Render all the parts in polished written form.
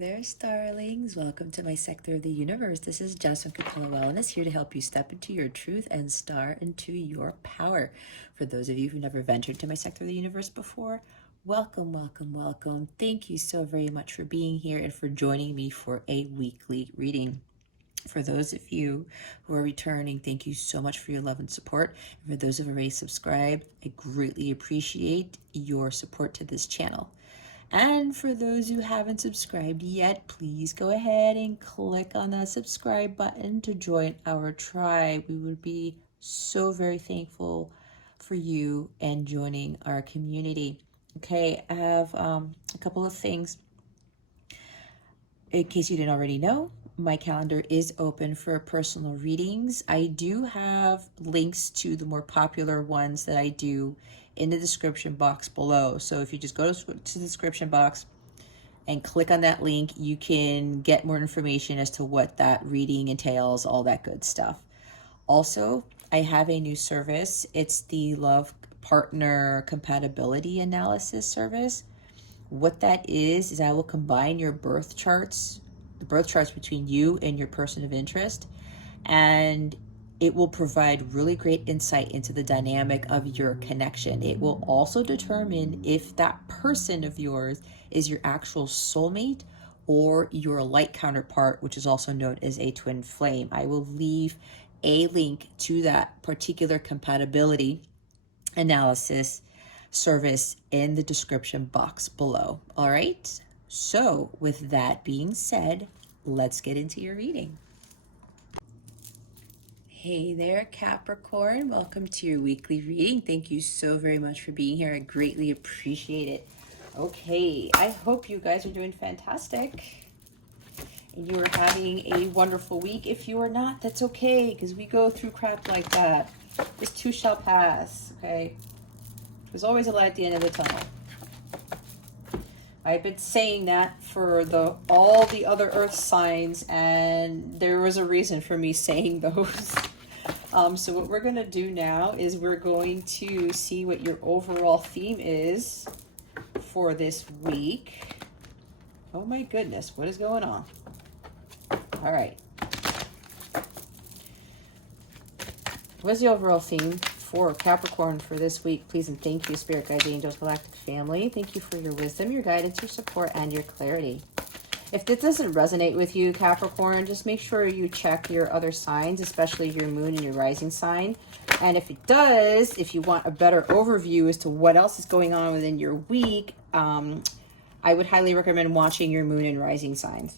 there, starlings. Welcome to my sector of the universe. This is Jess from Capella Wellness, here to help you step into your truth and star into your power. For those of you who never ventured to my sector of the universe before, welcome, welcome, welcome. Thank you so very much for being here and for joining me for a weekly reading. For those of you who are returning, thank you so much for your love and support. And for those who have already subscribed, I greatly appreciate your support to this channel. And for those who haven't subscribed yet, please go ahead and click on that subscribe button to join our tribe. We would be so very thankful for you and joining our community. Okay, I have a couple of things. In case you didn't already know, my calendar is open for personal readings. I do have links to the more popular ones that I do in the description box below. So if you just go to the description box and click on that link, you can get more information as to what that reading entails, all that good stuff. Also, I have a new service. It's the Love Partner Compatibility Analysis service. What that is I will combine your birth charts, the birth charts between you and your person of interest, and it will provide really great insight into the dynamic of your connection. It will also determine if that person of yours is your actual soulmate or your light counterpart, which is also known as a twin flame. I will leave a link to that particular compatibility analysis service in the description box below. All right. So with that being said, let's get into your reading. Hey there, Capricorn. Welcome to your weekly reading. Thank you so very much for being here. I greatly appreciate it. Okay, I hope you guys are doing fantastic and you are having a wonderful week. If you are not, that's okay, because we go through crap like that. This too shall pass, okay? There's always a light at the end of the tunnel. I've been saying that for all the other earth signs, and there was a reason for me saying those. So what we're going to do now is we're going to see what your overall theme is for this week. Oh my goodness, what is going on? All right. What's the overall theme for Capricorn for this week? Please and thank you, Spirit Guides, Angels, Galactic Family. Thank you for your wisdom, your guidance, your support, and your clarity. If this doesn't resonate with you, Capricorn, just make sure you check your other signs, especially your moon and your rising sign. And if it does, if you want a better overview as to what else is going on within your week, I would highly recommend watching your moon and rising signs.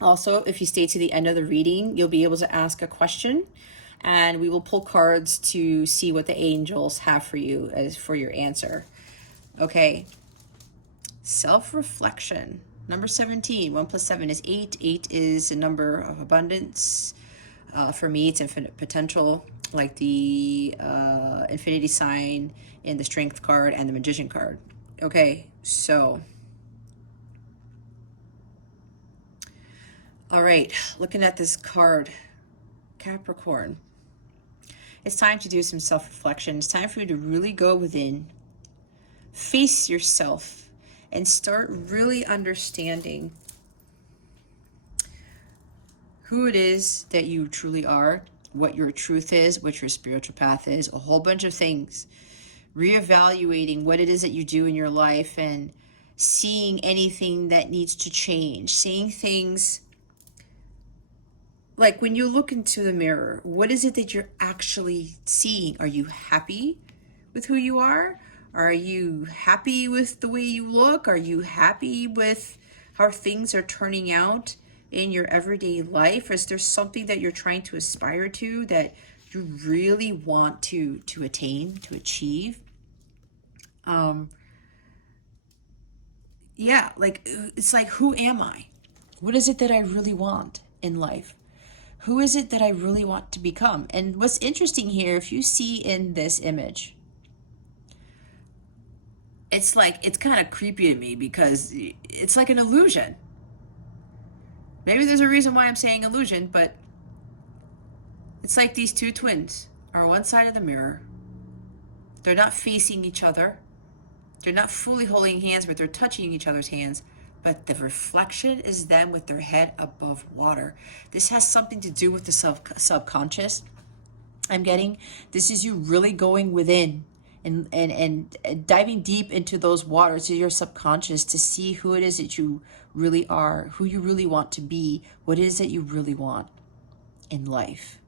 Also, if you stay to the end of the reading, you'll be able to ask a question, and we will pull cards to see what the angels have for you as for your answer. Okay. Self-reflection. Number 17. 1 plus 7 is 8. 8 is a number of abundance. For me, it's infinite potential, like the infinity sign in the strength card and the magician card. Okay, so. All right, looking at this card, Capricorn. It's time to do some self-reflection. It's time for you to really go within, face yourself, and start really understanding who it is that you truly are, what your truth is, what your spiritual path is, a whole bunch of things. Reevaluating what it is that you do in your life and seeing anything that needs to change, seeing things. Like when you look into the mirror, what is it that you're actually seeing? Are you happy with who you are? Are you happy with the way you look? Are you happy with how things are turning out in your everyday life? Is there something that you're trying to aspire to that you really want to attain, to achieve? Yeah, like it's like, who am I? What is it that I really want in life? Who is it that I really want to become? And what's interesting here, if you see in this image, it's like, it's kind of creepy to me because it's like an illusion. Maybe there's a reason why I'm saying illusion, but it's like these two twins are on one side of the mirror. They're not facing each other. They're not fully holding hands, but they're touching each other's hands. but the reflection is them with their head above water. This has something to do with the subconscious. I'm getting this is you really going within and diving deep into those waters of your subconscious to see who it is that you really are, who you really want to be, what it is that you really want in life.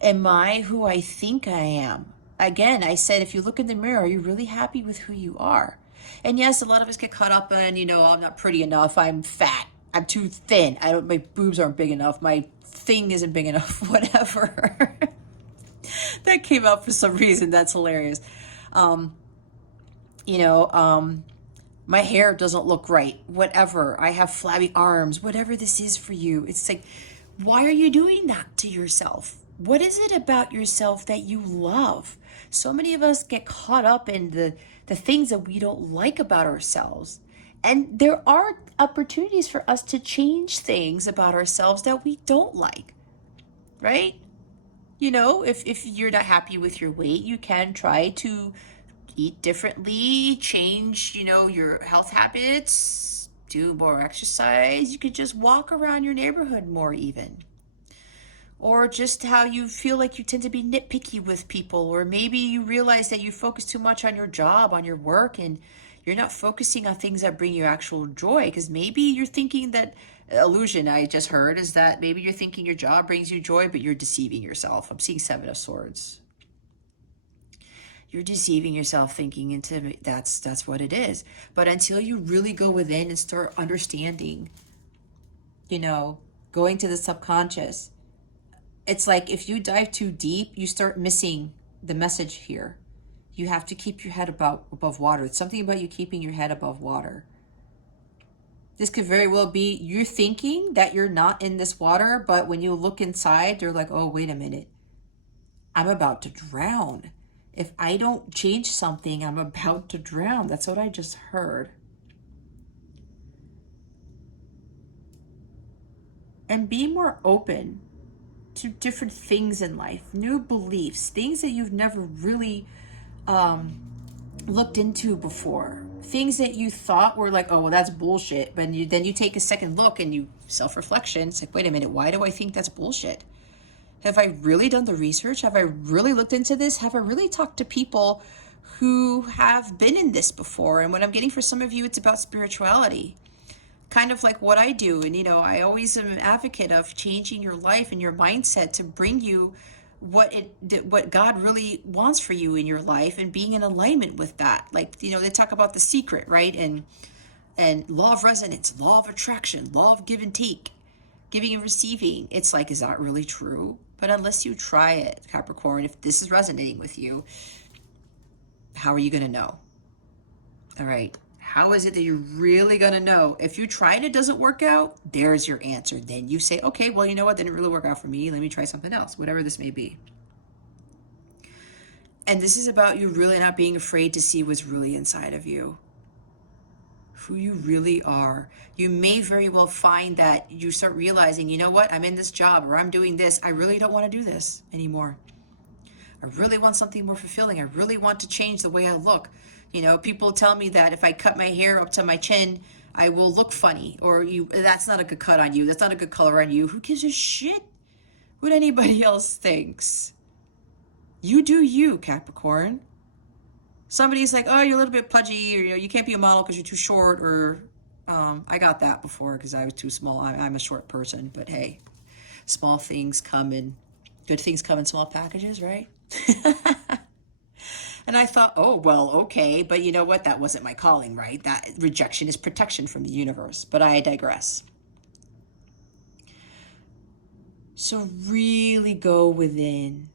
Am I who I think I am? Again, I said, if you look in the mirror, are you really happy with who you are? And yes, a lot of us get caught up in, I'm not pretty enough, I'm fat, I'm too thin, my boobs aren't big enough, my thing isn't big enough, whatever. That came out for some reason. That's hilarious. My hair doesn't look right, whatever. I have flabby arms, whatever this is for you. It's like, why are you doing that to yourself? What is it about yourself that you love? So many of us get caught up in the things that we don't like about ourselves. And there are opportunities for us to change things about ourselves that we don't like, right? If you're not happy with your weight, you can try to eat differently, change, your health habits, do more exercise. You could just walk around your neighborhood more even. Or just how you feel like you tend to be nitpicky with people, or maybe you realize that you focus too much on your job, on your work, and you're not focusing on things that bring you actual joy, because maybe you're thinking that illusion I just heard is that maybe you're thinking your job brings you joy, but you're deceiving yourself. I'm seeing 7 of Swords. You're deceiving yourself thinking into that's what it is. But until you really go within and start understanding, going to the subconscious, it's like if you dive too deep, you start missing the message here. You have to keep your head above water. It's something about you keeping your head above water. This could very well be you thinking that you're not in this water, but when you look inside, you're like, oh, wait a minute. I'm about to drown. If I don't change something, I'm about to drown. That's what I just heard. And be more open to different things in life, new beliefs, things that you've never really looked into before, things that you thought were like, oh, well, that's bullshit. But then you take a second look and you self-reflection. It's like, wait a minute, why do I think that's bullshit? Have I really done the research? Have I really looked into this? Have I really talked to people who have been in this before? And what I'm getting for some of you, it's about spirituality. Kind of like what I do. And, I always am an advocate of changing your life and your mindset to bring you what God really wants for you in your life and being in alignment with that. Like, they talk about The Secret, right? And law of resonance, law of attraction, law of give and take, giving and receiving. It's like, is that really true? But unless you try it, Capricorn, if this is resonating with you, how are you going to know? All right. How is it that you're really going to know? If you try and it doesn't work out, there's your answer. Then you say, okay, well, you know what? Didn't really work out for me. Let me try something else, whatever this may be. And this is about you really not being afraid to see what's really inside of you, who you really are. You may very well find that you start realizing, you know what? I'm in this job or I'm doing this. I really don't want to do this anymore. I really want something more fulfilling. I really want to change the way I look. People tell me that if I cut my hair up to my chin, I will look funny. Or that's not a good cut on you. That's not a good color on you. Who gives a shit what anybody else thinks? You do you, Capricorn. Somebody's like, oh, you're a little bit pudgy, or you can't be a model because you're too short, or I got that before because I was too small. I'm a short person, but hey, small things come in, good things come in small packages, right? And I thought, oh, well, okay, but you know what? That wasn't my calling, right? That rejection is protection from the universe, but I digress. So really go within.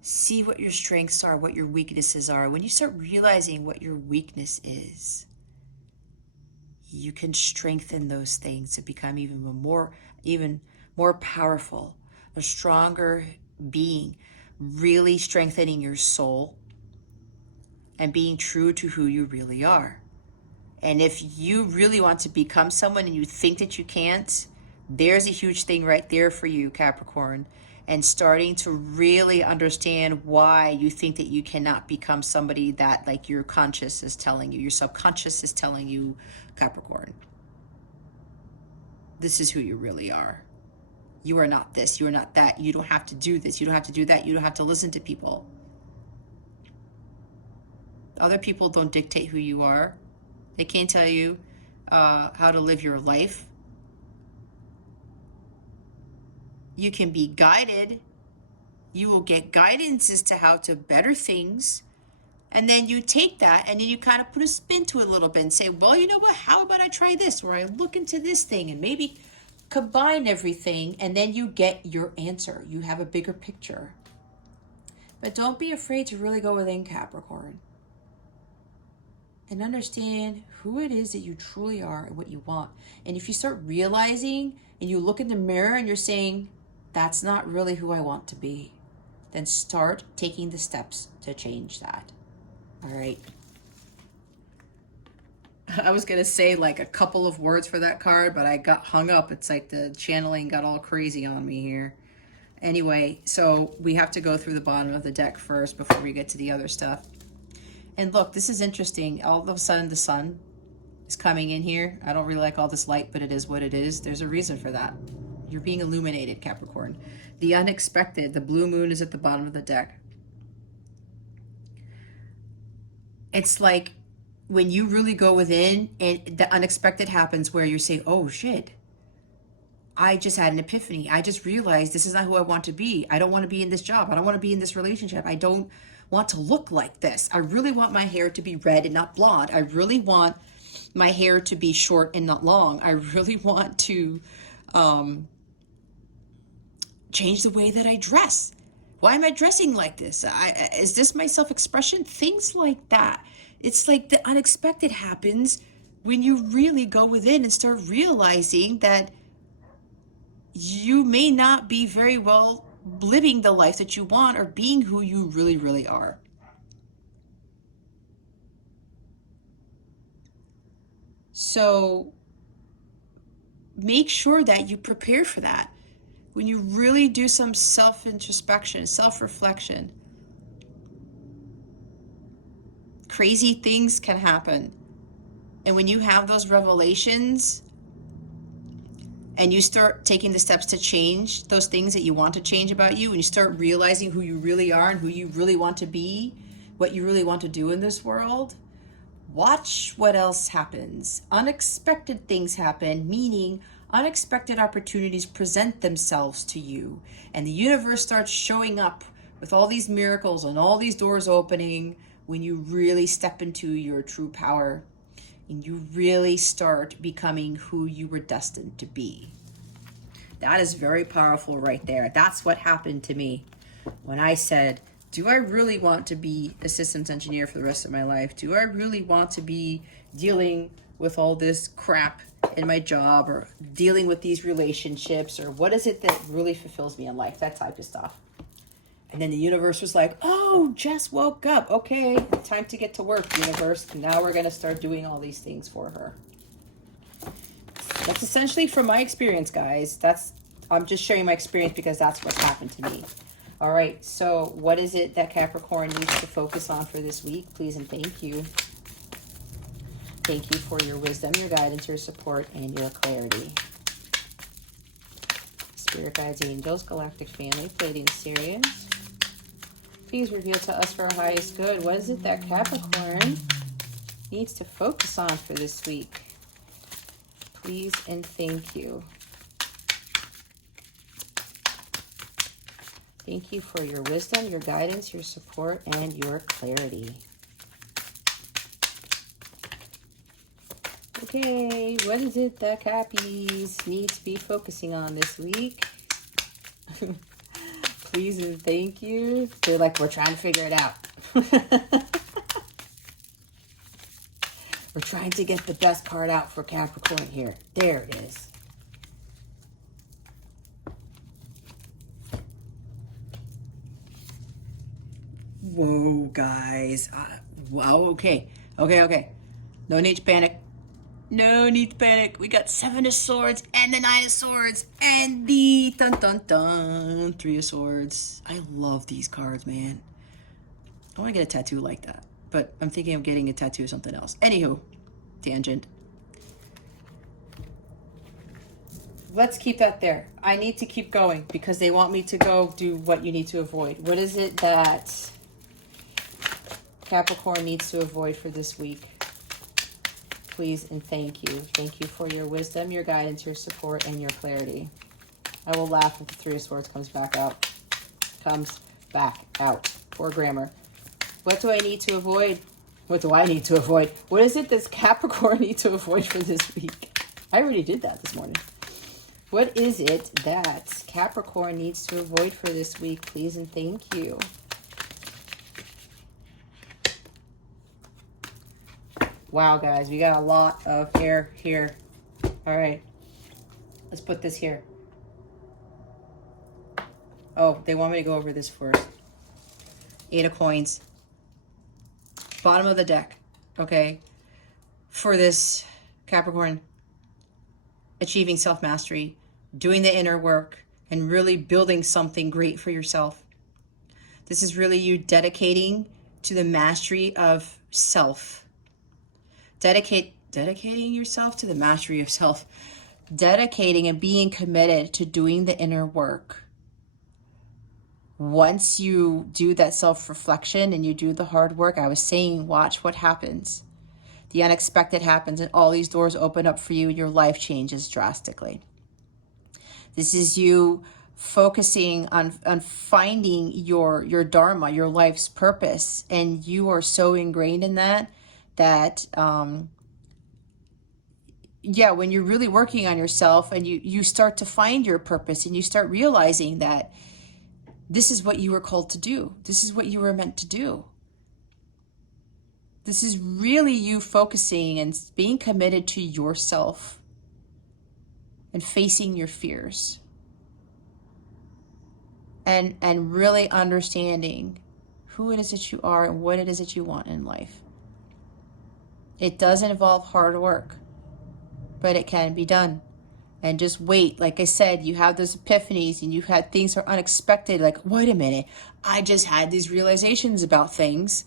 See what your strengths are, what your weaknesses are. When you start realizing what your weakness is, you can strengthen those things to become even more powerful, a stronger being, really strengthening your soul and being true to who you really are. And if you really want to become someone and you think that you can't, there's a huge thing right there for you, Capricorn. and starting to really understand why you think that you cannot become somebody that, like, your conscious is telling you, your subconscious is telling you, Capricorn. This is who you really are. You are not this, you are not that. You don't have to do this, you don't have to do that. You don't have to listen to people. Other people don't dictate who you are. They can't tell you how to live your life. You can be guided. You will get guidance as to how to better things. And then you take that and then you kind of put a spin to it a little bit and say, well, you know what? How about I try this? Or I look into this thing and maybe combine everything, and then you get your answer. You have a bigger picture. But don't be afraid to really go within, Capricorn, and understand who it is that you truly are and what you want. And if you start realizing and you look in the mirror and you're saying, that's not really who I want to be, then start taking the steps to change that. All right. I was going to say like a couple of words for that card, but I got hung up. It's like the channeling got all crazy on me here. Anyway, so we have to go through the bottom of the deck first before we get to the other stuff. And look, this is interesting. All of a sudden the sun is coming in here. I don't really like all this light, but it is what it is. There's a reason for that. You're being illuminated, Capricorn. The unexpected, the blue moon is at the bottom of the deck. It's like when you really go within and the unexpected happens where you say, oh shit, I just had an epiphany. I just realized this is not who I want to be. I don't want to be in this job. I don't want to be in this relationship. I don't want to look like this. I really want my hair to be red and not blonde. I really want my hair to be short and not long. I really want to change the way that I dress. Why am I dressing like this? Is this my self-expression? Things like that. It's like the unexpected happens when you really go within and start realizing that you may not be very well living the life that you want or being who you really, really are. So make sure that you prepare for that. When you really do some self-introspection, self-reflection, crazy things can happen. And when you have those revelations and you start taking the steps to change those things that you want to change about you, and you start realizing who you really are and who you really want to be, what you really want to do in this world, watch what else happens. Unexpected things happen, meaning unexpected opportunities present themselves to you, and the universe starts showing up with all these miracles and all these doors opening when you really step into your true power and you really start becoming who you were destined to be. That is very powerful right there. That's what happened to me when I said, do I really want to be a systems engineer for the rest of my life? Do I really want to be dealing with all this crap in my job or dealing with these relationships, or what is it that really fulfills me in life? That type of stuff. And then the universe was like, oh, Jess woke up. Okay, time to get to work, universe. Now we're going to start doing all these things for her. That's essentially from my experience, guys. I'm just sharing my experience because that's what happened to me. All right, so what is it that Capricorn needs to focus on for this week? Please and thank you. Thank you for your wisdom, your guidance, your support, and your clarity. Spirit guides, angels, galactic family, Pleiadian Sirius. Please reveal to us for our highest good. What is it that Capricorn needs to focus on for this week? Please and thank you. Thank you for your wisdom, your guidance, your support, and your clarity. Okay, what is it that Cappies need to be focusing on this week? Please and thank you. They're like, we're trying to figure it out. We're trying to get the best card out for Capricorn here. There it is. Whoa, guys. Wow, okay. Okay. No need to panic. No need to panic. We got 7 of Swords and the 9 of Swords and the dun dun dun 3 of Swords. I love these cards, man. I want to get a tattoo like that, but I'm thinking of getting a tattoo of something else. Anywho, tangent. Let's keep that there. I need to keep going because they want me to go do what you need to avoid. What is it that Capricorn needs to avoid for this week? Please and thank you. Thank you for your wisdom, your guidance, your support, and your clarity. I will laugh if the 3 of Swords comes back out. Comes back out. Poor grammar. What do I need to avoid? What do I need to avoid? What is it does Capricorn need to avoid for this week? I already did that this morning. What is it that Capricorn needs to avoid for this week? Please and thank you. Wow, guys, we got a lot of air here. All right, let's put this here. Oh, they want me to go over this first. 8 of Coins. Bottom of the deck, okay? For this Capricorn, achieving self-mastery, doing the inner work, and really building something great for yourself. This is really you dedicating to the mastery of self. Dedicating yourself to the mastery of self. Dedicating and being committed to doing the inner work. Once you do that self-reflection and you do the hard work, I was saying, watch what happens. The unexpected happens and all these doors open up for you. Your life changes drastically. This is you focusing on finding your dharma, your life's purpose. And you are so ingrained in that yeah, when you're really working on yourself and you start to find your purpose and you start realizing that this is what you were called to do. This is what you were meant to do. This is really you focusing and being committed to yourself and facing your fears. And really understanding who it is that you are and what it is that you want in life. It does involve hard work, but it can be done. And just wait. Like I said, you have those epiphanies and you had things are unexpected. Like, wait a minute, I just had these realizations about things.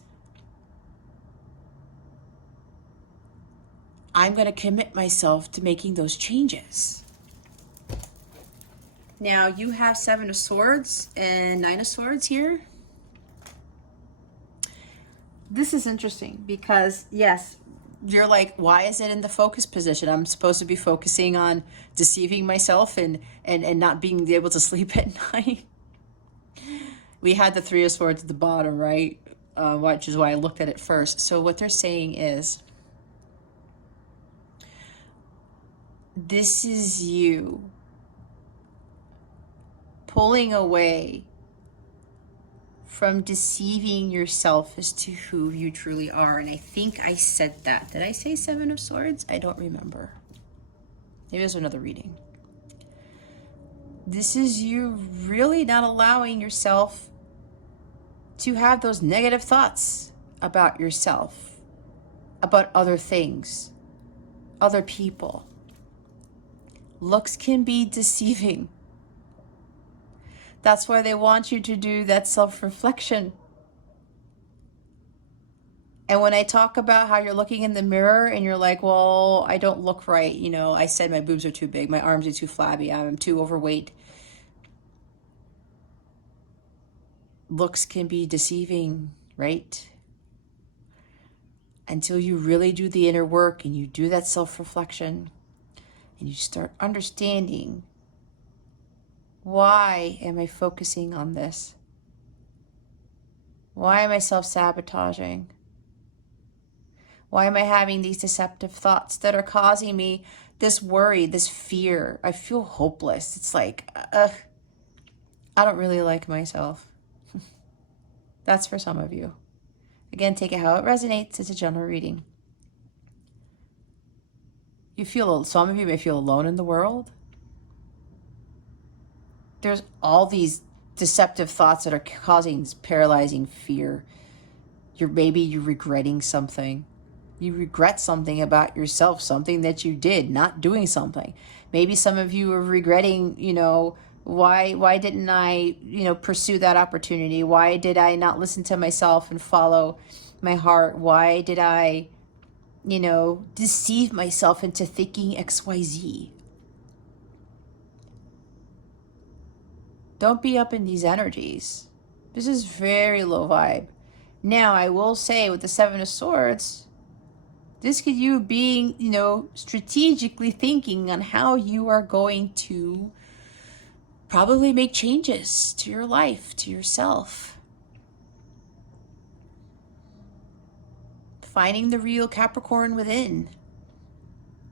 I'm going to commit myself to making those changes. Now, you have 7 of Swords and 9 of Swords here. This is interesting because, yes, you're like, why is it in the focus position? I'm supposed to be focusing on deceiving myself and not being able to sleep at night. We had the 3 of Swords at the bottom, right? Which is why I looked at it first. So what they're saying is, this is you pulling away from deceiving yourself as to who you truly are. And I think I said that. Did I say 7 of Swords? I don't remember. Maybe there's another reading. This is you really not allowing yourself to have those negative thoughts about yourself, about other things, other people. Looks can be deceiving. That's why they want you to do that self-reflection. And when I talk about how you're looking in the mirror and you're like, well, I don't look right. You know, I said my boobs are too big. My arms are too flabby. I'm too overweight. Looks can be deceiving, right? Until you really do the inner work and you do that self-reflection and you start understanding, why am I focusing on this? Why am I self-sabotaging? Why am I having these deceptive thoughts that are causing me this worry, this fear? I feel hopeless. It's like, I don't really like myself. That's for some of you. Again, take it how it resonates. It's a general reading. Some of you may feel alone in the world. There's all these deceptive thoughts that are causing this paralyzing fear. Maybe you're regretting something. You regret something about yourself, something that you did, not doing something. Maybe some of you are regretting, why didn't I, pursue that opportunity? Why did I not listen to myself and follow my heart? Why did I, deceive myself into thinking XYZ? Don't be up in these energies. This is very low vibe. Now, I will say with the Seven of Swords, this could you being, strategically thinking on how you are going to probably make changes to your life, to yourself. Finding the real Capricorn within.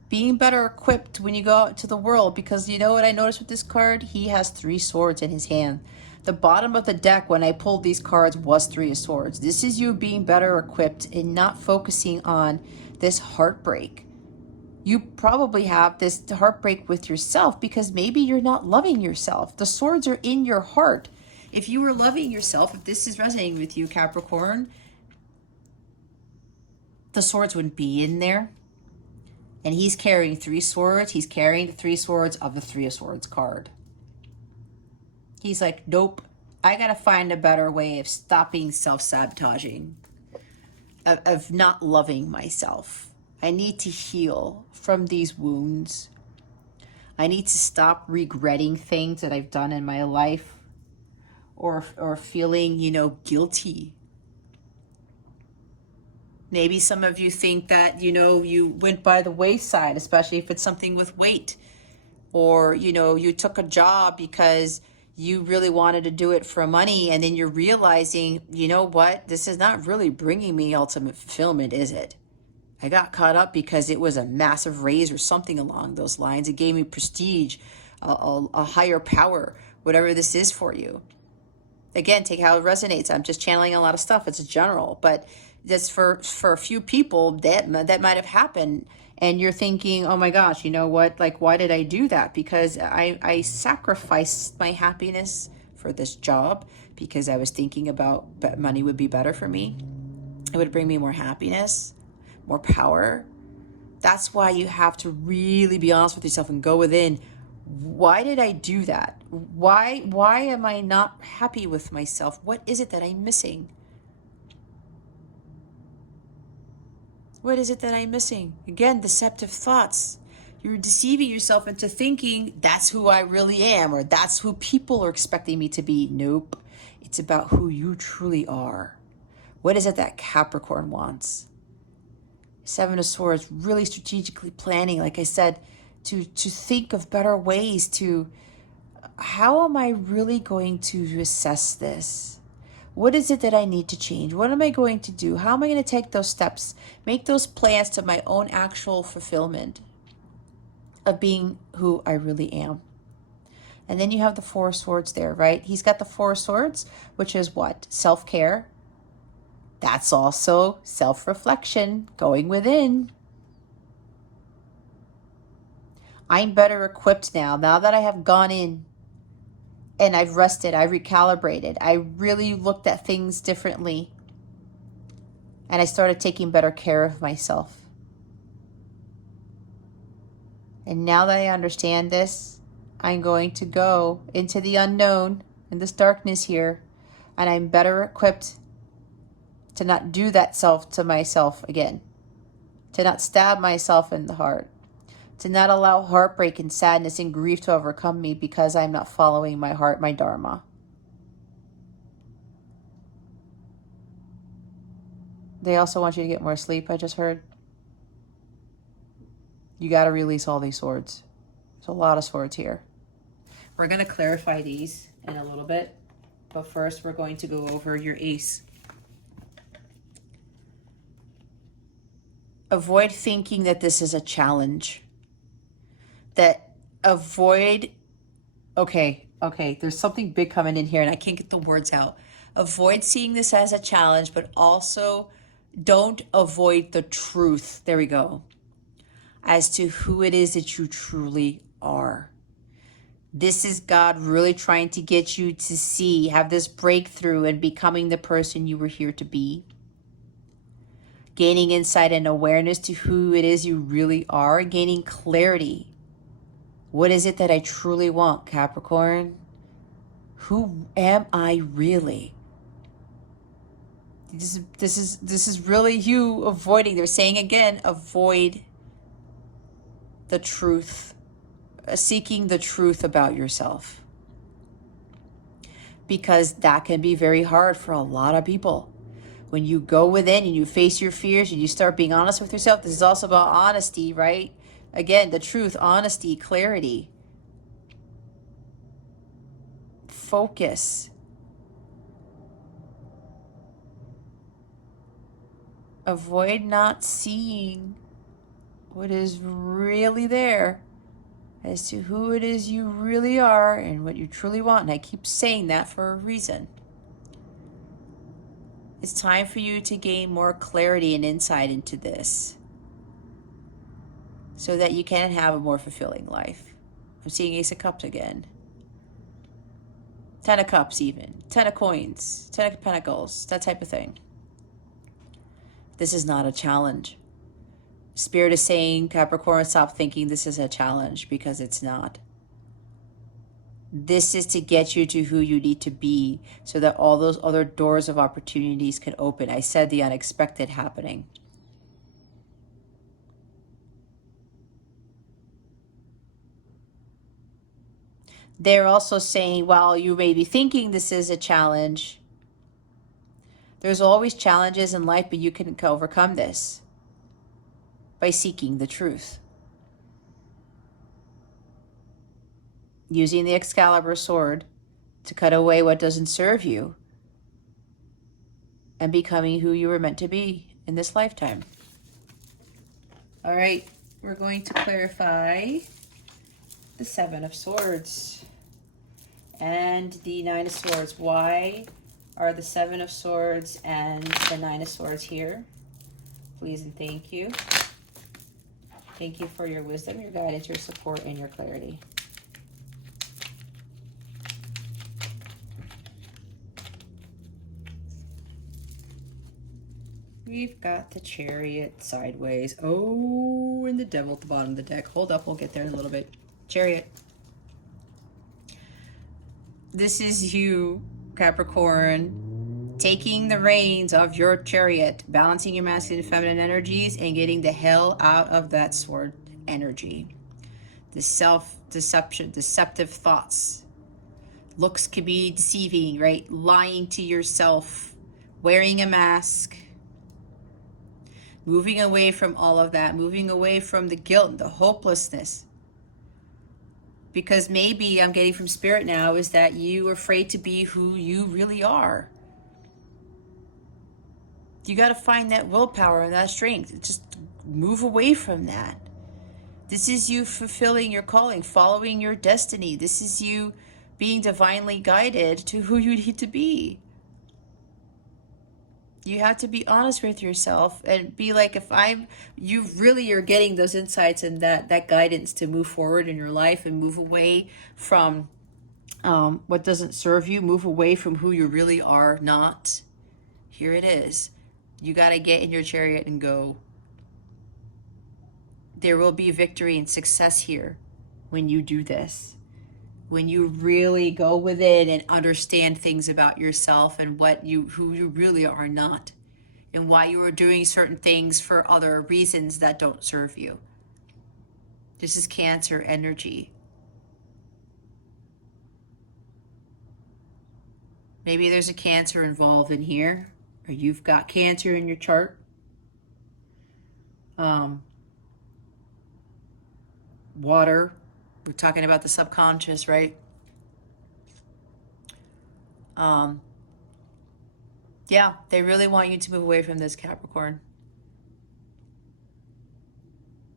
Being better equipped when you go out to the world, because you know what I noticed with this card? He has 3 swords in his hand. The bottom of the deck when I pulled these cards was 3 of swords. This is you being better equipped and not focusing on this heartbreak. You probably have this heartbreak with yourself because maybe you're not loving yourself. The swords are in your heart. If you were loving yourself, if this is resonating with you, Capricorn, the swords wouldn't be in there. And he's carrying 3 swords. He's carrying the 3 swords of the 3 of Swords card. He's like, nope, I got to find a better way of stopping self-sabotaging, of not loving myself. I need to heal from these wounds. I need to stop regretting things that I've done in my life or feeling, guilty. Maybe some of you think that, you went by the wayside, especially if it's something with weight. Or, you took a job because you really wanted to do it for money. And then you're realizing, you know what? This is not really bringing me ultimate fulfillment, is it? I got caught up because it was a massive raise or something along those lines. It gave me prestige, a higher power, whatever this is for you. Again, take how it resonates. I'm just channeling a lot of stuff. It's general, but just for a few people that might have happened. And you're thinking, oh my gosh, you know what? Like, why did I do that? Because I sacrificed my happiness for this job because I was thinking about money would be better for me. It would bring me more happiness, more power. That's why you have to really be honest with yourself and go within. Why did I do that? Why am I not happy with myself? What is it that I'm missing? What is it that I'm missing? Again, deceptive thoughts. You're deceiving yourself into thinking that's who I really am, or that's who people are expecting me to be. Nope. It's about who you truly are. What is it that Capricorn wants? Seven of Swords, really strategically planning, like I said, to think of better ways to, how am I really going to assess this? What is it that I need to change? What am I going to do? How am I going to take those steps? Make those plans to my own actual fulfillment of being who I really am. And then you have the 4 of Swords there, right? He's got the 4 of Swords, which is what? Self-care. That's also self-reflection, going within. I'm better equipped now that I have gone in and I've rested, I recalibrated, I really looked at things differently, and I started taking better care of myself. And now that I understand this, I'm going to go into the unknown and this darkness here, and I'm better equipped to not do that to myself again, to not stab myself in the heart, to not allow heartbreak and sadness and grief to overcome me because I'm not following my heart, my dharma. They also want you to get more sleep, I just heard. You got to release all these swords. There's a lot of swords here. We're going to clarify these in a little bit, but first we're going to go over your ace. Avoid thinking that this is a challenge. Okay, there's something big coming in here and I can't get the words out. Avoid seeing this as a challenge, but also don't avoid the truth. There we go. As to who it is that you truly are. This is God really trying to get you to have this breakthrough and becoming the person you were here to be. gaining insight and awareness to who it is you really are, gaining clarity. What is it that I truly want, Capricorn? Who am I really? This is really you avoiding. They're saying again, avoid the truth, seeking the truth about yourself. Because that can be very hard for a lot of people. When you go within and you face your fears and you start being honest with yourself, this is also about honesty, right? Again, the truth, honesty, clarity, focus. Avoid not seeing what is really there as to who it is you really are and what you truly want. And I keep saying that for a reason. It's time for you to gain more clarity and insight into this so that you can have a more fulfilling life. I'm seeing Ace of Cups again. 10 of Cups even. 10 of Coins. 10 of Pentacles. That type of thing. This is not a challenge. Spirit is saying, Capricorn, stop thinking this is a challenge, because it's not. This is to get you to who you need to be so that all those other doors of opportunities can open. I said the unexpected happening. They're also saying, while you may be thinking this is a challenge, there's always challenges in life, but you can overcome this by seeking the truth. Using the Excalibur sword to cut away what doesn't serve you and becoming who you were meant to be in this lifetime. All right, we're going to clarify the Seven of Swords and the Nine of Swords. Why are the Seven of Swords and the Nine of Swords here? Please and thank you. Thank you for your wisdom, your guidance, your support, and your clarity. We've got the Chariot sideways. Oh, and the Devil at the bottom of the deck. Hold up, we'll get there in a little bit. Chariot. This is you, Capricorn, taking the reins of your chariot, balancing your masculine and feminine energies, and getting the hell out of that sword energy. The self-deception, deceptive thoughts. Looks can be deceiving, right? Lying to yourself, wearing a mask. Moving away from all of that, moving away from the guilt, the hopelessness. Because maybe I'm getting from Spirit now is that you are afraid to be who you really are. You got to find that willpower and that strength. Just move away from that. This is you fulfilling your calling, following your destiny. This is you being divinely guided to who you need to be. You have to be honest with yourself and be like, you really are getting those insights and that guidance to move forward in your life and move away from what doesn't serve you, move away from who you really are not. Here it is. You got to get in your chariot and go. There will be victory and success here when you do this. When you really go within and understand things about yourself and who you really are not, and why you are doing certain things for other reasons that don't serve you. This is Cancer energy. Maybe there's a Cancer involved in here, or you've got Cancer in your chart. Water. We're talking about the subconscious, right? Yeah, they really want you to move away from this, Capricorn.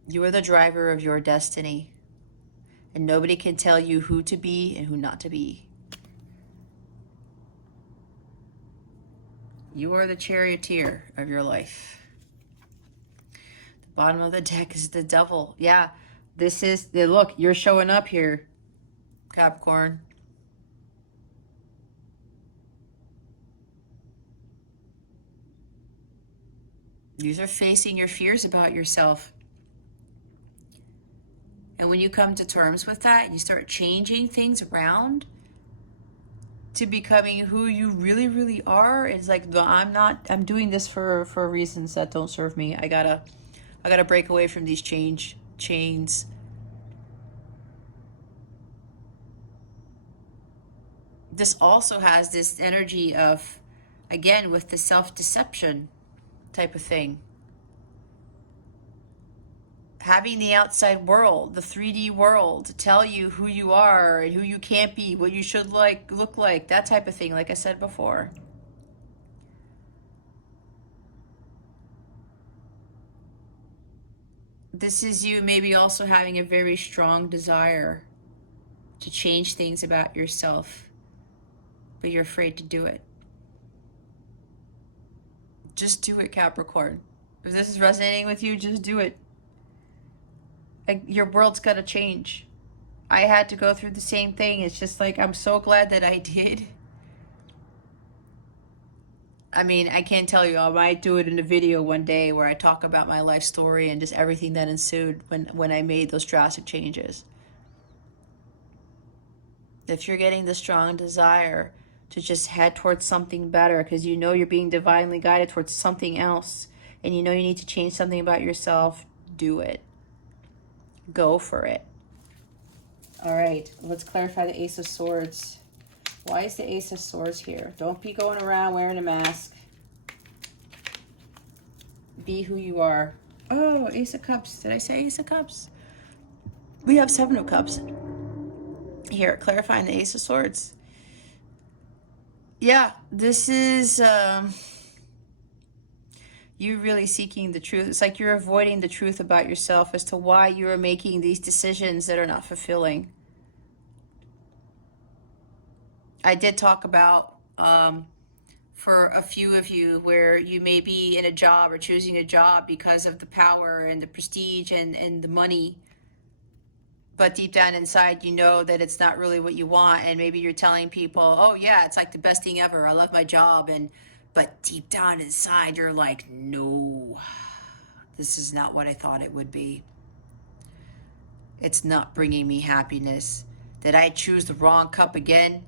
You are the driver of your destiny, and nobody can tell you who to be and who not to be. You are the charioteer of your life. The bottom of the deck is the Devil. Yeah. This is, look, you're showing up here, Capricorn. These are facing your fears about yourself. And when you come to terms with that, you start changing things around to becoming who you really, really are. It's like, no, I'm doing this for reasons that don't serve me. I gotta break away from these chains. This also has this energy of, again, with the self-deception type of thing. Having the outside world, the 3D world, to tell you who you are and who you can't be, what you should look like, that type of thing, like I said before. This is you maybe also having a very strong desire to change things about yourself, but you're afraid to do it. Just do it, Capricorn. If this is resonating with you, just do it. Your world's got to change. I had to go through the same thing. It's just like, I'm so glad that I did. I mean, I can't tell you, I might do it in a video one day where I talk about my life story and just everything that ensued when I made those drastic changes. If you're getting the strong desire to just head towards something better because you know you're being divinely guided towards something else and you know you need to change something about yourself, do it. Go for it. All right, let's clarify the Ace of Swords. Why is the Ace of Swords here? Don't be going around wearing a mask. Be who you are. Oh, Ace of Cups. Did I say Ace of Cups? We have Seven of Cups. Here, clarifying the Ace of Swords. Yeah, this is you really seeking the truth. It's like you're avoiding the truth about yourself as to why you are making these decisions that are not fulfilling. I did talk about for a few of you where you may be in a job or choosing a job because of the power and the prestige and the money, but deep down inside you know that it's not really what you want, and maybe you're telling people, oh yeah, it's like the best thing ever, I love my job, but deep down inside you're like, no, this is not what I thought it would be. It's not bringing me happiness. Did I choose the wrong cup again?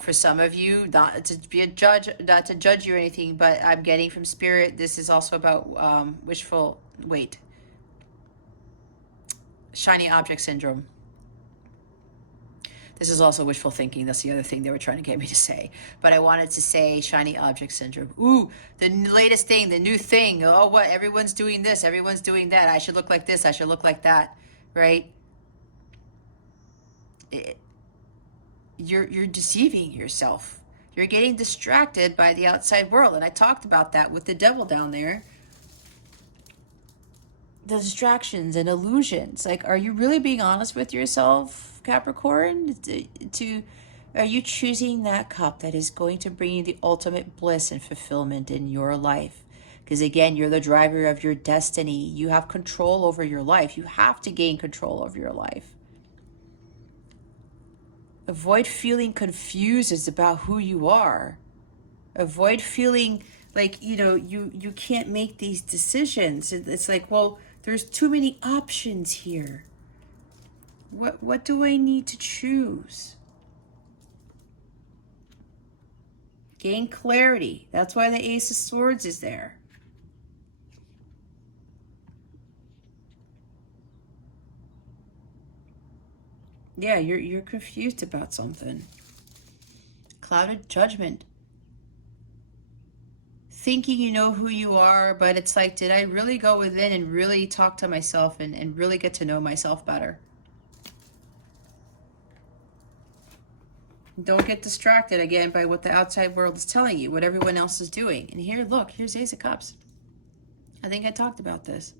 For some of you, not to be a judge, not to judge you or anything, but I'm getting from spirit, this is also about shiny object syndrome. This is also wishful thinking. That's the other thing they were trying to get me to say. But I wanted to say shiny object syndrome. Ooh, the latest thing, the new thing. Oh, what? Everyone's doing this. Everyone's doing that. I should look like this. I should look like that. Right? You're deceiving yourself. You're getting distracted by the outside world. And I talked about that with the devil down there. The distractions and illusions. Like, are you really being honest with yourself, Capricorn? Are you choosing that cup that is going to bring you the ultimate bliss and fulfillment in your life? Because again, you're the driver of your destiny. You have control over your life. You have to gain control over your life. Avoid feeling confused about who you are. Avoid feeling like, you can't make these decisions. It's like, well, there's too many options here. What do I need to choose? Gain clarity. That's why the Ace of Swords is there. Yeah, you're confused about something. Clouded judgment. Thinking you know who you are, but it's like, did I really go within and really talk to myself and really get to know myself better? Don't get distracted again by what the outside world is telling you, what everyone else is doing. And here, look, here's Ace of Cups. I think I talked about this.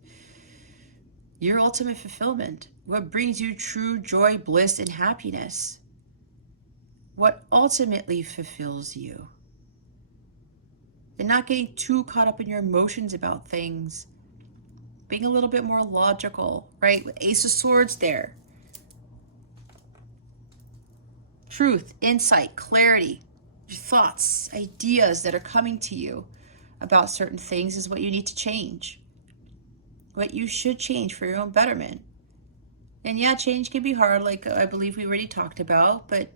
Your ultimate fulfillment. What brings you true joy, bliss, and happiness? What ultimately fulfills you? And not getting too caught up in your emotions about things. Being a little bit more logical, right? With Ace of Swords there. Truth, insight, clarity, your thoughts, ideas that are coming to you. about certain things is what you need to change, what you should change for your own betterment. And yeah, change can be hard, like I believe we already talked about, but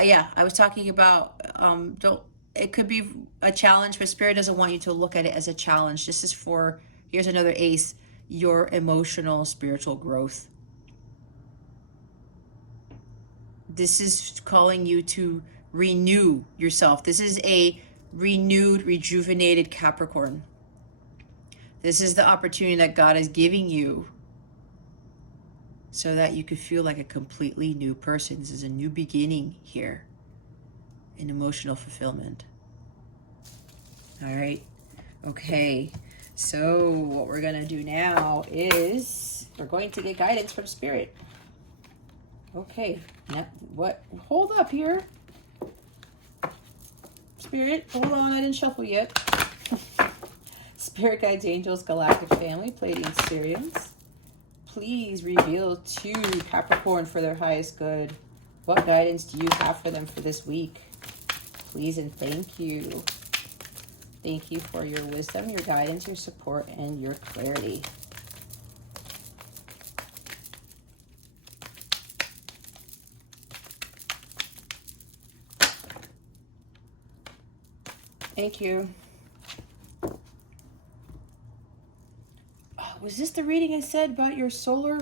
yeah, I was talking about, don't, it could be a challenge, but Spirit doesn't want you to look at it as a challenge. This is for, here's another ace, your emotional, spiritual growth. This is calling you to renew yourself. This is a renewed, rejuvenated Capricorn. This is the opportunity that God is giving you so that you could feel like a completely new person. This is a new beginning here in emotional fulfillment. All right. Okay. So what we're going to do now is we're going to get guidance from Spirit. Okay. Now, what? Hold up here. Spirit, hold on. I didn't shuffle yet. Spirit guides, angels, galactic family, Pleiadian Sirians. Please reveal to Capricorn for their highest good. What guidance do you have for them for this week? Please and thank you. Thank you for your wisdom, your guidance, your support, and your clarity. Thank you. Oh, was this the reading I said about your solar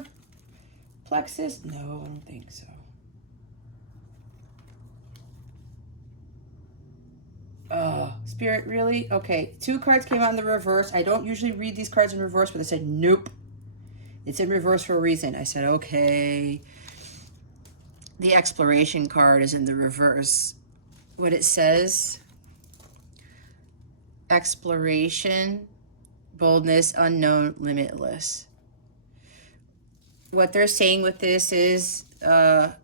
plexus? No, I don't think so. Oh, Spirit, really? Okay, 2 cards came out in the reverse. I don't usually read these cards in reverse, but they said, nope. It's in reverse for a reason. I said, okay. The exploration card is in the reverse. What it says, exploration, boldness, unknown, limitless. What they're saying with this is,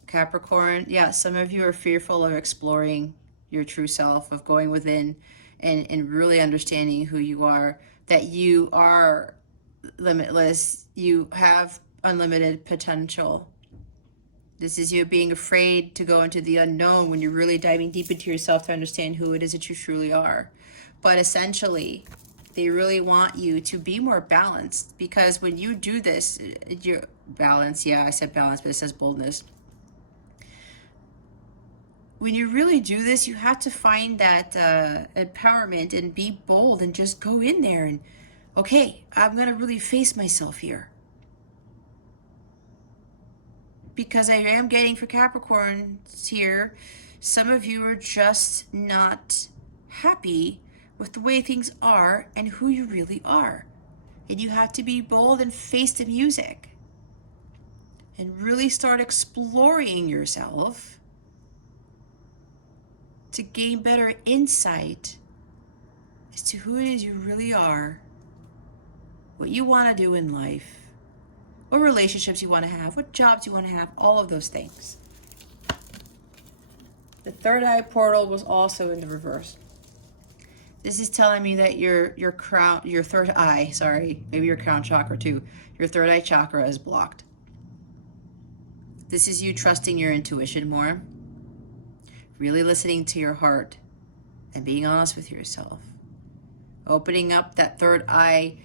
Capricorn, yeah, some of you are fearful of exploring your true self, of going within and really understanding who you are, that you are limitless, you have unlimited potential. This is you being afraid to go into the unknown when you're really diving deep into yourself to understand who it is that you truly are. But essentially, they really want you to be more balanced, because when you do this, your balance, yeah, I said balance, but it says boldness. When you really do this, you have to find that empowerment and be bold and just go in there and, okay, I'm going to really face myself here. Because I am getting for Capricorns here, some of you are just not happy with the way things are and who you really are. And you have to be bold and face the music and really start exploring yourself to gain better insight as to who it is you really are, what you want to do in life, what relationships you want to have, what jobs you want to have, all of those things. The third eye portal was also in the reverse. This is telling me that your third eye, sorry, maybe your crown chakra too, your third eye chakra is blocked. This is you trusting your intuition more, really listening to your heart and being honest with yourself. Opening up that third eye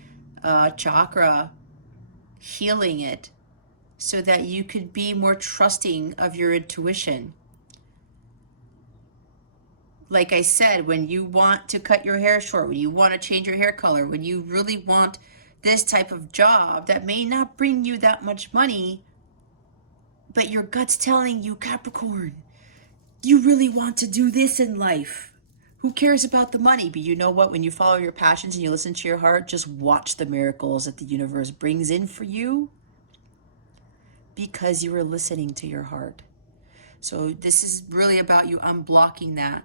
chakra, healing it so that you could be more trusting of your intuition. Like I said, when you want to cut your hair short, when you want to change your hair color, when you really want this type of job that may not bring you that much money, but your gut's telling you, Capricorn, you really want to do this in life. Who cares about the money? But you know what? When you follow your passions and you listen to your heart, just watch the miracles that the universe brings in for you because you are listening to your heart. So this is really about you unblocking that.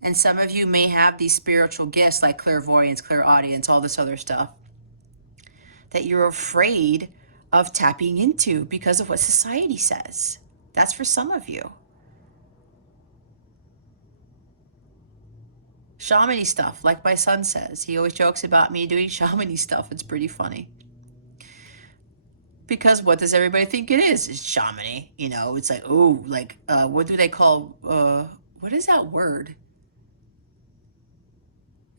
And some of you may have these spiritual gifts like clairvoyance, clairaudience, all this other stuff that you're afraid of tapping into because of what society says. That's for some of you. Shamany stuff, like my son says. He always jokes about me doing shamany stuff. It's pretty funny. Because what does everybody think it is? It's shamany. You know, it's like, oh, like, what do they call, what is that word?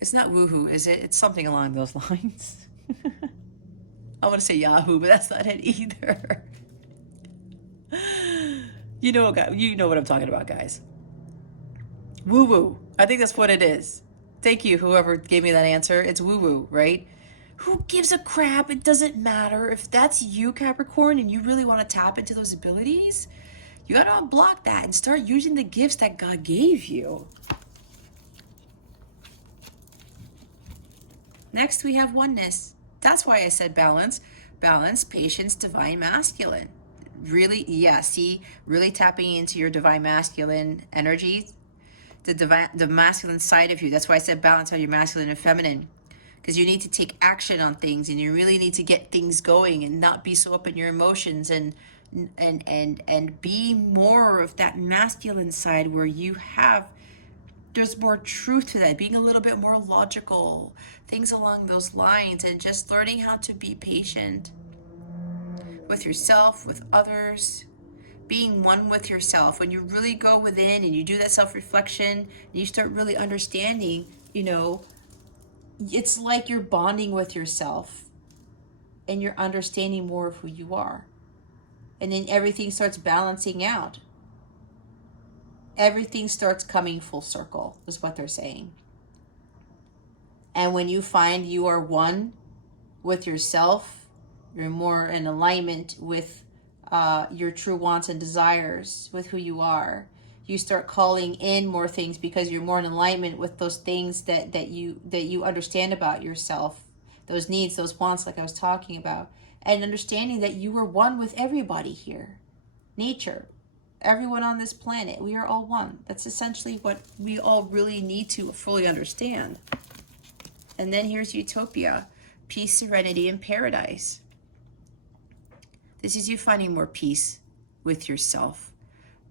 It's not woohoo, is it? It's something along those lines. I want to say Yahoo, but that's not it either. You know what I'm talking about, guys. Woo woo. I think that's what it is. Thank you, whoever gave me that answer. It's woo woo, right? Who gives a crap? It doesn't matter. If that's you, Capricorn, and you really want to tap into those abilities, you got to unblock that and start using the gifts that God gave you. Next, we have oneness. That's why I said balance. Balance, patience, divine masculine. Really, yeah, see, really tapping into your divine masculine energy, the masculine side of you. That's why I said balance on your masculine and feminine. Because you need to take action on things, and you really need to get things going and not be so up in your emotions, and be more of that masculine side where there's more truth to that, being a little bit more logical, things along those lines, and just learning how to be patient with yourself, with others, being one with yourself. When you really go within and you do that self-reflection, and you start really understanding, it's like you're bonding with yourself and you're understanding more of who you are. And then everything starts balancing out. Everything starts coming full circle, is what they're saying. And when you find you are one with yourself, you're more in alignment with your true wants and desires, with who you are. You start calling in more things because you're more in alignment with those things that you understand about yourself, those needs, those wants, like I was talking about, and understanding that you are one with everybody here, nature, everyone on this planet. We are all one. That's essentially what we all really need to fully understand. And then here's Utopia, peace, serenity, and paradise. This is you finding more peace with yourself,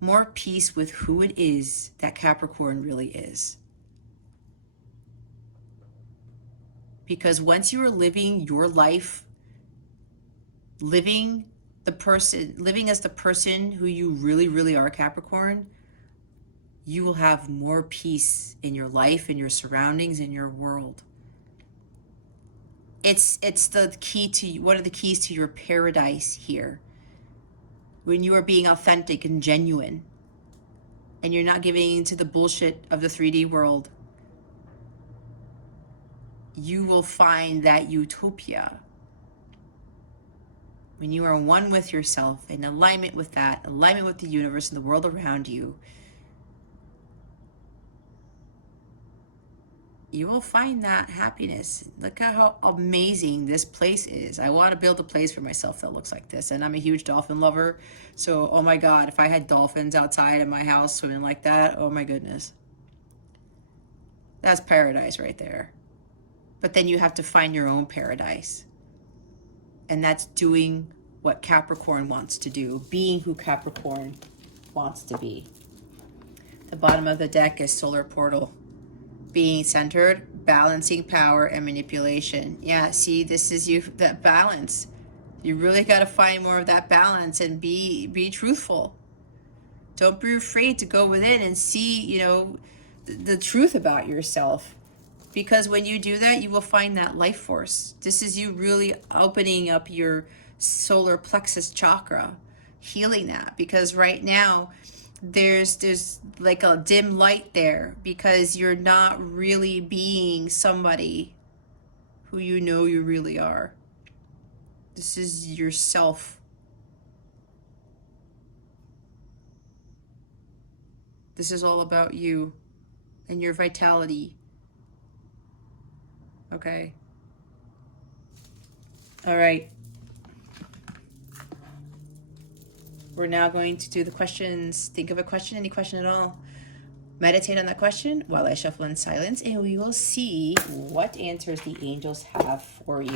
more peace with who it is that Capricorn really is. Because once you are living your life, living as the person who you really, really are, Capricorn, you will have more peace in your life, in your surroundings, in your world. It's the key to one of the keys to your paradise here. When you are being authentic and genuine, and you're not giving into the bullshit of the 3D world, you will find that utopia. When you are one with yourself, in alignment with that, alignment with the universe and the world around you, you will find that happiness. Look at how amazing this place is. I want to build a place for myself that looks like this. And I'm a huge dolphin lover. So, oh my God, if I had dolphins outside of my house swimming like that, oh my goodness. That's paradise right there. But then you have to find your own paradise. And that's doing what Capricorn wants to do, being who Capricorn wants to be. The bottom of the deck is solar portal. Being centered, balancing power, and manipulation. Yeah, see, this is you, that balance. You really got to find more of that balance and be truthful. Don't be afraid to go within and see, the truth about yourself. Because when you do that, you will find that life force. This is you really opening up your solar plexus chakra, healing that. Because right now, there's like a dim light there because you're not really being somebody who you really are. This is yourself. This is all about you and your vitality. Okay. All right. We're now going to do the questions. Think of a question, any question at all. Meditate on that question while I shuffle in silence, and we will see what answers the angels have for you.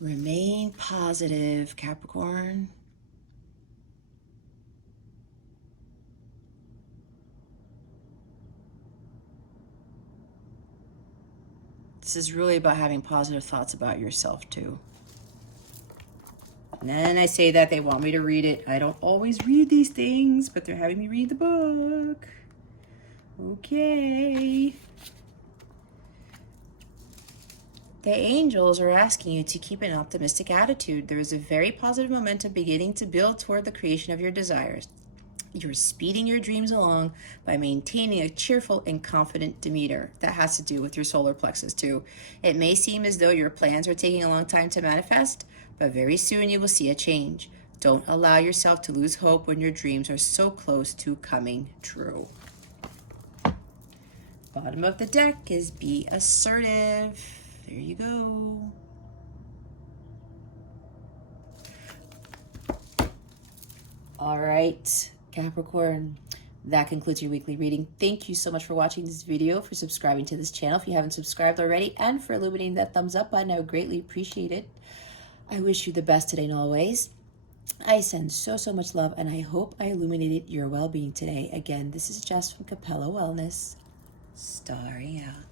Remain positive, Capricorn. This is really about having positive thoughts about yourself too. And then I say that they want me to read it. I don't always read these things, but they're having me read the book. Okay. The angels are asking you to keep an optimistic attitude. There is a very positive momentum beginning to build toward the creation of your desires. You're speeding your dreams along by maintaining a cheerful and confident demeanor. That has to do with your solar plexus too. It may seem as though your plans are taking a long time to manifest, but very soon you will see a change. Don't allow yourself to lose hope when your dreams are so close to coming true. Bottom of the deck is be assertive. There you go. All right, Capricorn, that concludes your weekly reading. Thank you so much for watching this video, for subscribing to this channel if you haven't subscribed already, and for illuminating that thumbs up button. I would greatly appreciate it. I wish you the best today and always. I send so much love, and I hope I illuminated your well-being today. Again, this is Jess from Capella Wellness. Starry out.